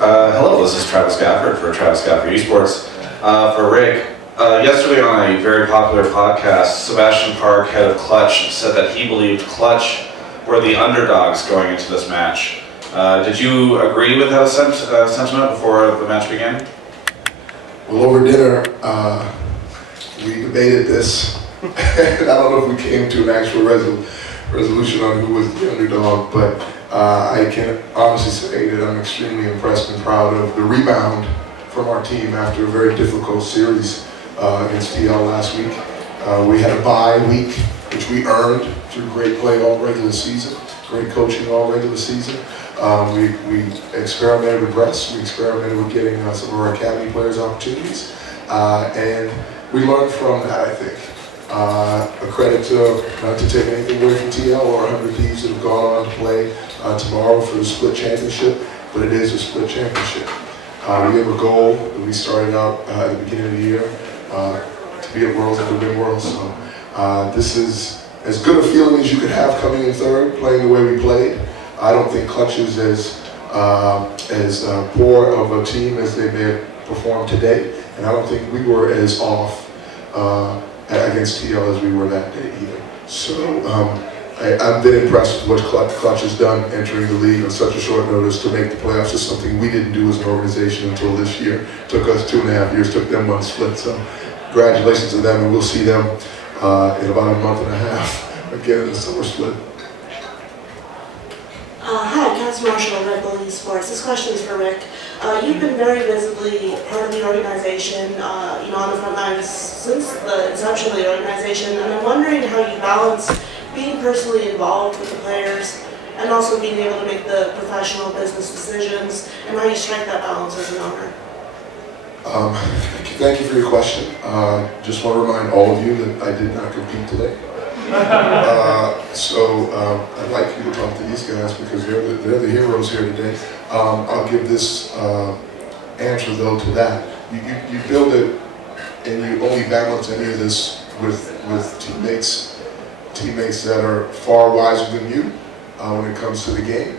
Hello, this is Travis Gafford for Travis Gafford Esports. For Rick, yesterday on a very popular podcast, Sebastian Park, head of Clutch, said that he believed Clutch were the underdogs going into this match. Did you agree with that sentiment before the match began? Well, over dinner, we debated this, and I don't know if we came to an actual resolution on who was the underdog, but I can honestly say that I'm extremely impressed and proud of the rebound from our team after a very difficult series against TL last week. We had a bye week, which we earned through great play all regular season, great coaching all regular season. We experimented with rests, we experimented with getting some of our academy players opportunities, and we learned from that, I think. A credit to, not to take anything away from TL or 100 Thieves that have gone on to play tomorrow for the split championship, but it is a split championship. We have a goal that we started out at the beginning of the year to be at Worlds and to win Worlds. So this is as good a feeling as you could have coming in third, playing the way we played. I don't think Clutch is as poor of a team as they may have performed today, and I don't think we were as off against TL as we were that day either. So I've been impressed with what Clutch has done entering the league on such a short notice to make the playoffs. Is something we didn't do as an organization until this year. Took us 2.5 years, took them one split. So congratulations to them, and we'll see them in about a month and a half again in the summer split. Hi, Cass Marshall, Red Bull Esports. This question is for Rick. You've been very visibly part of the organization, on the front lines since the inception of the organization, and I'm wondering how you balance being personally involved with the players and also being able to make the professional business decisions, and how you strike that balance as an owner. Thank you for your question. Just want to remind all of you that I did not compete today. I'd like you to talk to these guys because they're the heroes here today. I'll give this answer though to that. You build it and you only balance any of this with teammates that are far wiser than you when it comes to the game,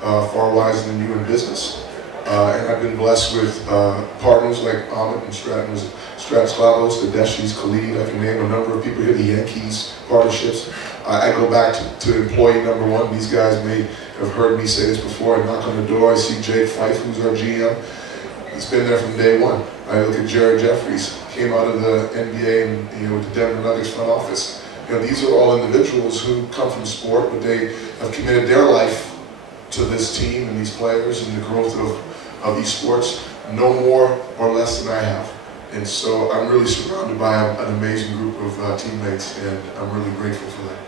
far wiser than you in business. And I've been blessed with partners like Amit and Stratislavos, the Deshis, Khalid. I can name a number of people here, the Yankees partnerships. I go back to employee number one. These guys may have heard me say this before. I knock on the door, I see Jake Fife, who's our GM. He's been there from day one. I look at Jared Jeffries, came out of the NBA and with the Denver Nuggets front office. These are all individuals who come from sport, but they have committed their life to this team and these players and the growth of esports, no more or less than I have. And so I'm really surrounded by an amazing group of teammates, and I'm really grateful for that.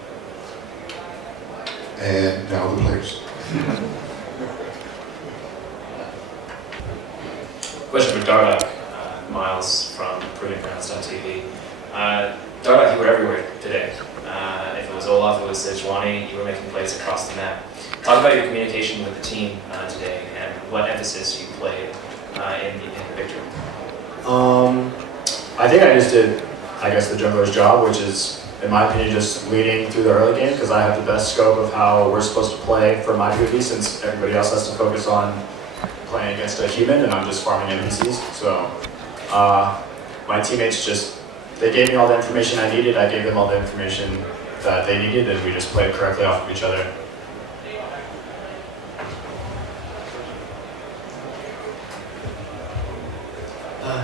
And now the players. Question for Dardak, Miles from ProvingGrounds.tv. Dardak, you were everywhere today. If it was Olaf, it was Sejuani, you were making plays across the map. Talk about your communication with the team today and what emphasis you played in the victory. I think I just did, the jungler's job, which is, in my opinion, just leading through the early game because I have the best scope of how we're supposed to play for my PvP since everybody else has to focus on playing against a human and I'm just farming NPCs. So my teammates they gave me all the information I needed, I gave them all the information that they needed, and we just played correctly off of each other.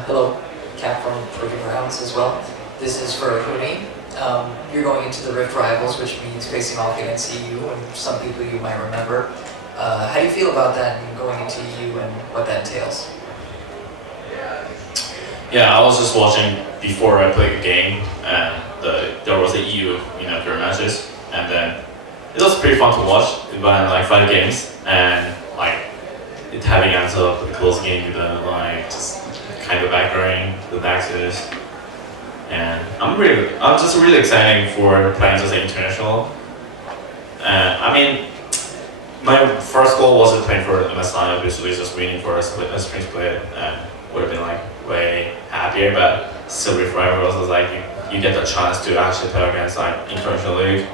Hello, Cap from ProvingGrounds as well. This is for Huni. You're going into the Rift Rivals, which means facing off against EU and some people you might remember. How do you feel about that and going into EU and what that entails? Yeah, I was just watching before I played the game, and there was a EU, during matches, and then it was pretty fun to watch. It went like 5 games, and it having ends up with a close game with just kind of background the Nexus, and I'm just really excited for playing as an international. My first goal wasn't playing for MSI, obviously just winning for a spring split, and would have been way happier, but still with Rivals was you get the chance to actually play against international league.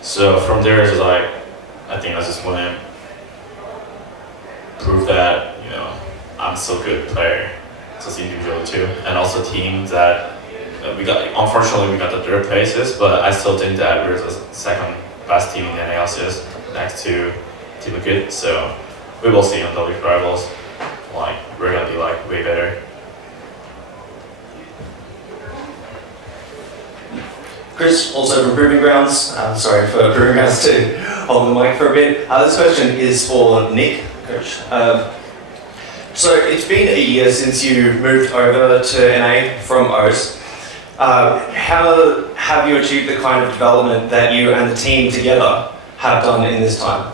So from there it's I think I just went in. prove that I'm still a good player, just individually too, and also team that we got. Unfortunately, we got the third places, but I still think that we're the second best team in the LCS next to Team Liquid. So we will see on the league rivals. Like we're gonna be like way better. Chris, also from Proving Grounds. Sorry for Proving Grounds to hold the mic for a bit. This question is for Nick, Coach. So it's been a year since you moved over to NA from OS. How have you achieved the kind of development that you and the team together have done in this time?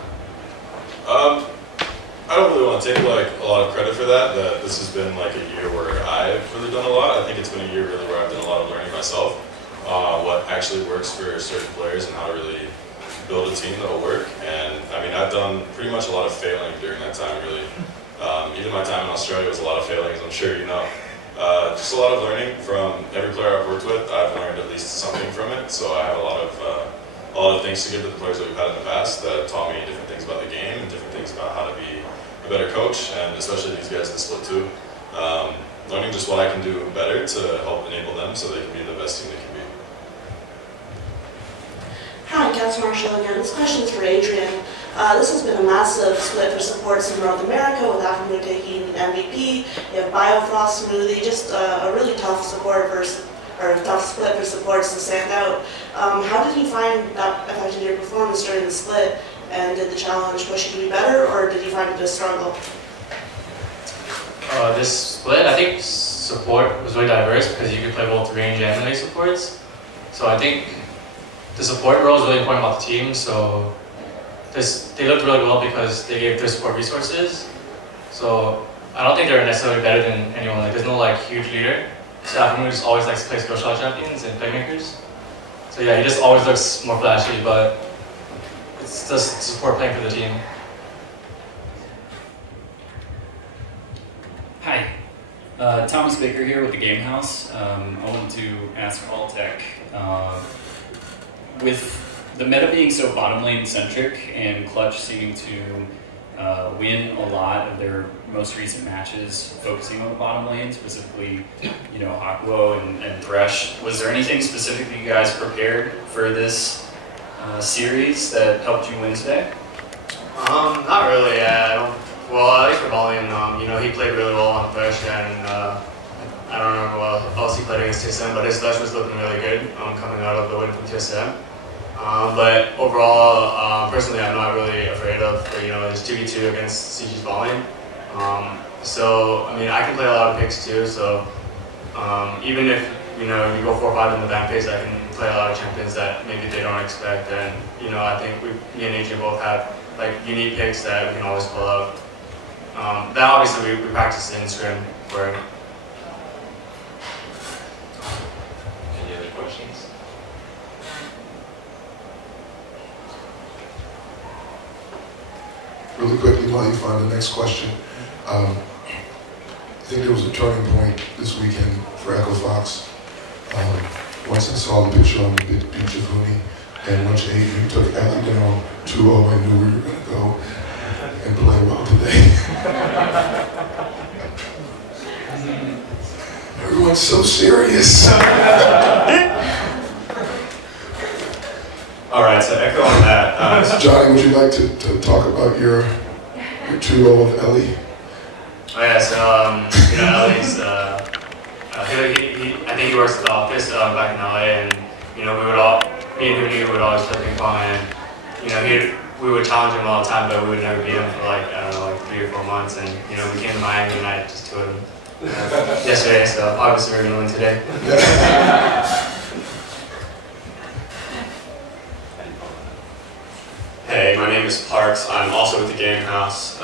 I don't really want to take like a lot of credit for that. That this has been like a year where I've really done a lot. I think it's been a year really where I've done a lot of learning myself. What actually works for certain players and how to really build a team that'll work. And I mean, I've done pretty much a lot of failing during that time, really. Even my time in Australia was a lot of failings, I'm sure you know. Just a lot of learning from every player I've worked with. I've learned at least something from it, so I have a lot of things to give to the players that we've had in the past that taught me different things about the game and different things about how to be a better coach, and especially these guys in the split too. Learning just what I can do better to help enable them so they can be the best team they can be. Hi, Cass Marshall again. This question is for Adrian. This has been a massive split for supports in North America, with Africa taking MVP. You have Biofrost Smoothie, just a really tough tough split for supports to stand out. How did you find that affected your performance during the split? And did the challenge push you to be better, or did you find it a struggle? This split, I think support was really diverse because you could play both range and melee supports. So I think the support role is really important about the team. So they looked really well because they gave their support resources. So I don't think they're necessarily better than anyone. Like there's no like huge leader. So African just always likes to play skill shot champions and playmakers. So yeah, he just always looks more flashy, but it's just support playing for the team. Hi, Thomas Baker here with the Game House. I wanted to ask Alltech, with the meta being so bottom lane centric and Clutch seeming to win a lot of their most recent matches focusing on the bottom lane, specifically, Aquo and Thresh, was there anything specific that you guys prepared for this series that helped you win today? Not really. Well, at least for volume, he played really well on Thresh, and I don't remember what else he played against TSM, but his Thresh was looking really good coming out of the win from TSM. But overall, personally, I'm not really afraid of, his 2v2 against CG's volume. So, I mean, I can play a lot of picks too, so even if, you go 4-5 in the van phase, I can play a lot of champions that maybe they don't expect, and, I think me and AJ both have, unique picks that we can always pull out. That obviously we practice in scrim for it. Any other questions? Really quickly, while you find the next question, I think there was a turning point this weekend for Echo Fox. Once I saw the picture on the beach of Hooney, and once Adrian took Ellie down 2-0, I knew we were going to go and play well today. Everyone's so serious. All right, so echo on that. Johnny, would you like to talk about your 2-0 with Ellie? Oh yeah, so Ellie's, I think he works at the office back in LA, and me and he would always play ping pong, and we would challenge him all the time, but we would never beat him for 3 or 4 months, and we came to Miami and I just toured him yesterday, so obviously we're gonna win today. Hey, my name is Parks. I'm also with the Game House.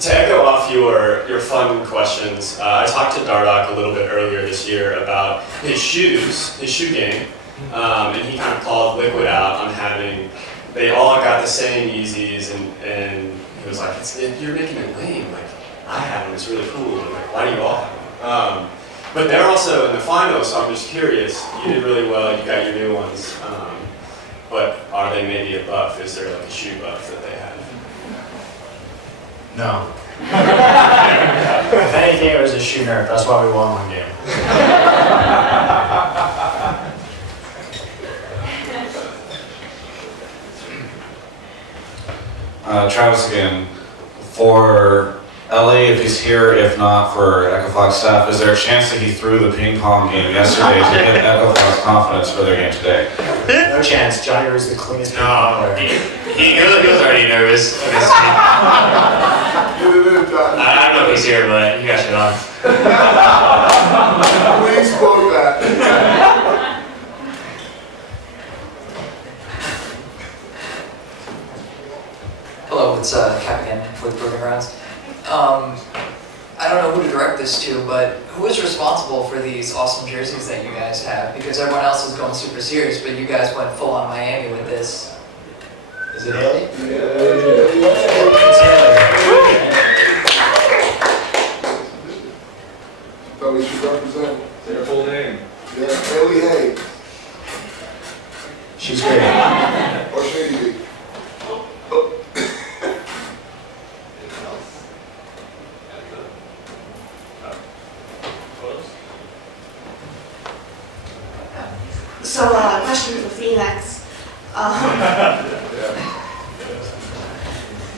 To echo off your fun questions, I talked to Dardock a little bit earlier this year about his shoe game, and he kind of called Liquid out on they all got the same Yeezys, and he was like, you're making it lame, I have them, it's really cool, and why do you all have them? But they're also in the finals, so I'm just curious, you did really well, you got your new ones, but are they maybe a buff? Is there a shoe buff that they have? No. If anything, it was a shoe nerf. That's why we won one game. Travis again, for LA, if he's here, if not for Echo Fox staff, is there a chance that he threw the ping pong game yesterday to get Echo Fox confidence for their game today? No chance. Johnny was the cleanest ping pong No, player. he was already nervous for this game. I don't know if he's here, but you got shit on. Please quote that. Hello, it's Cap again with Proving Grounds. I don't know who to direct this to, but who is responsible for these awesome jerseys that you guys have? Because everyone else is going super serious, but you guys went full on Miami with this. Is it Haley? Thought we should represent. Their full name. Yeah, Haley Hay. She's great. Or Shady B. So, question for Phoenix.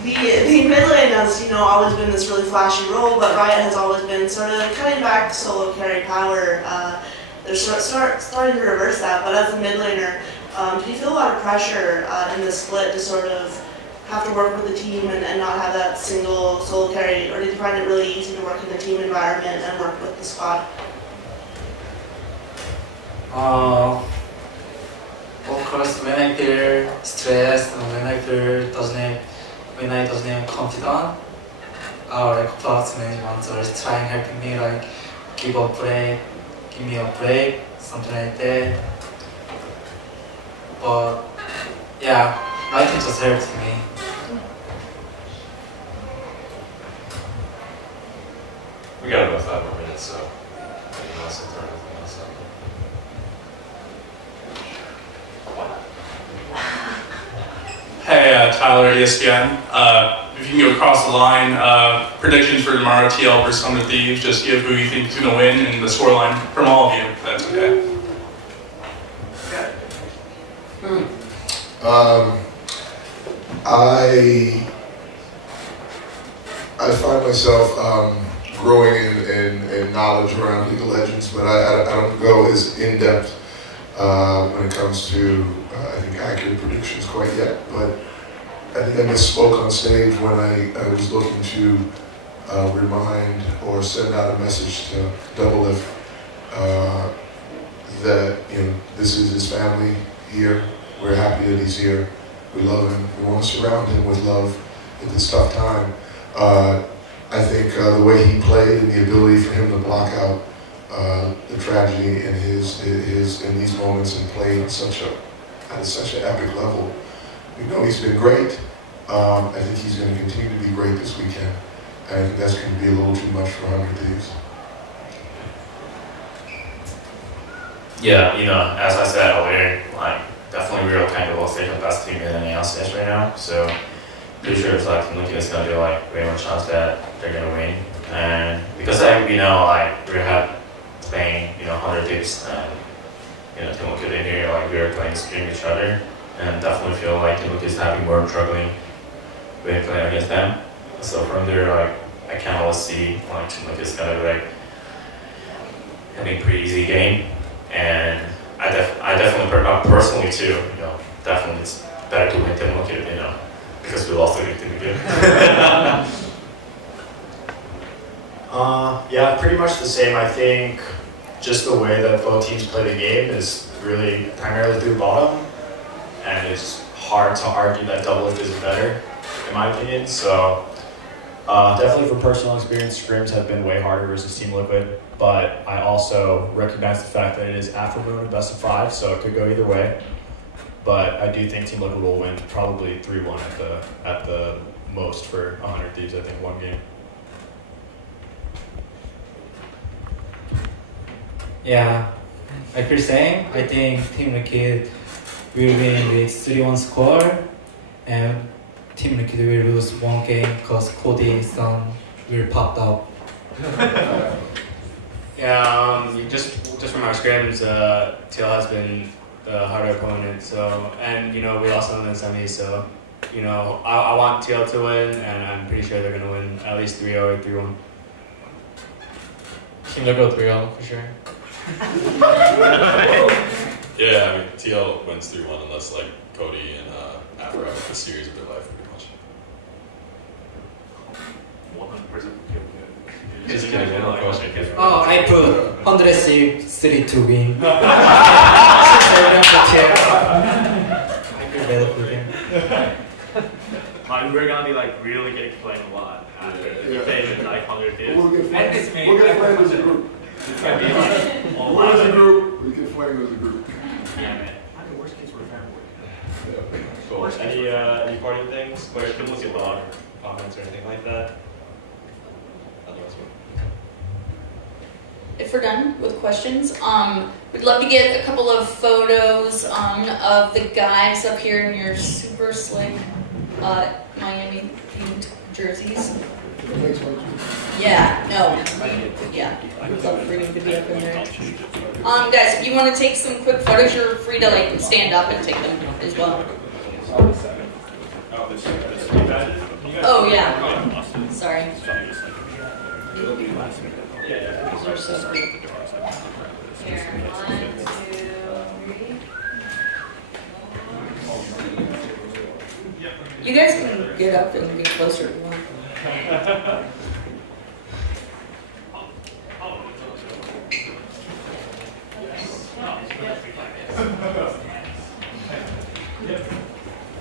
The mid lane has, always been this really flashy role, but Riot has always been sort of cutting back solo carry power. They're starting to reverse that, but as a mid laner, do you feel a lot of pressure in this split to sort of have to work with the team and not have that single solo carry, or did you find it really easy to work in a team environment and work with the squad? Of course, when I feel stressed and when I doesn't have confidence, our Xbox management is trying helping me like give me a break, something like that. But yeah, my team just helps me. We got about 5 more minutes, so anyone else have to throw anything else out? Hey, Tyler, ESPN. If you can go across the line, predictions for tomorrow, TL versus Thunder Thieves, just give who you think is going to win and the scoreline from all of you, if that's okay. I find myself growing in knowledge around League of Legends, but I don't go as in depth when it comes to I think accurate predictions quite yet. But I think I misspoke on stage when I was looking to remind or send out a message to Double Lift that this is his family here. We're happy that he's here. We love him. We want to surround him with love at this tough time. I think the way he played and the ability for him to block out the tragedy in in these moments and play at such an epic level. We know he's been great. I think he's going to continue to be great this weekend. I think that's going to be a little too much for 100 Thieves. Yeah, as I said earlier, definitely we're kind of all the best team in the LCS right now. So pretty sure it's looking it's gonna be way more chance that they're gonna win. And because we know we have playing 100 Thieves and Team Liquid in here, we're playing scream each other, and definitely feel like Team Liquid is having more struggling when playing against them. So from there, I can always see Team Liquid is gonna be having a pretty easy game. And I definitely personally too, definitely it's better to win Team Liquid, because we lost the game Team Liquid. Yeah, pretty much the same. I think just the way that both teams play the game is really primarily through bottom, and it's hard to argue that Double Lift is better, in my opinion. So definitely from personal experience, scrims have been way harder versus Team Liquid, but I also recognize the fact that it is after Moon and best of 5, so it could go either way. But I do think Team Liquid will win probably 3-1 at the most for 100 Thieves, I think, one game. Yeah, like you're saying, I think Team Liquid will win with 3-1 score, and Team Liquid will lose one game because Cody's son will pop up. Yeah, just from our scrims, TL has been the harder opponent. So, and we lost them in the semis. So, I want TL to win, and I'm pretty sure they're gonna win at least 3-0 or 3-1. Team will go 3-0 for sure. Yeah, I mean, TL wins 3-1 unless like Cody and Afro have the series of their life pretty much. 100%. Oh, I put 103 to win. I feel better for them. We're gonna be like really getting playing a lot after Yeah. playing like 100 kids. We'll get flamed as a group. It's gonna be like all We're as a live. group. We get flamed as a group. Yeah, man. Worst case, we're family. Cool. Any parting things? Questions or comments or anything like that? If we're done with questions, we'd love to get a couple of photos of the guys up here in your super slick Miami themed jerseys. Yeah, no. Yeah, we'd love for you to be up in there. Guys, if you want to take some quick photos, you're free to like stand up and take them as well. Oh yeah. Sorry. Those are so great. Here, 1, 2, 3. You guys can get up and get closer if you want.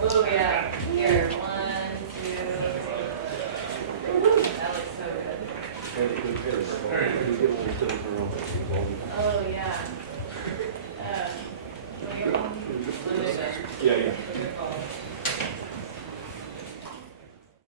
Oh yeah. Here, 1, 2. That looks so good. Oh yeah. Yeah.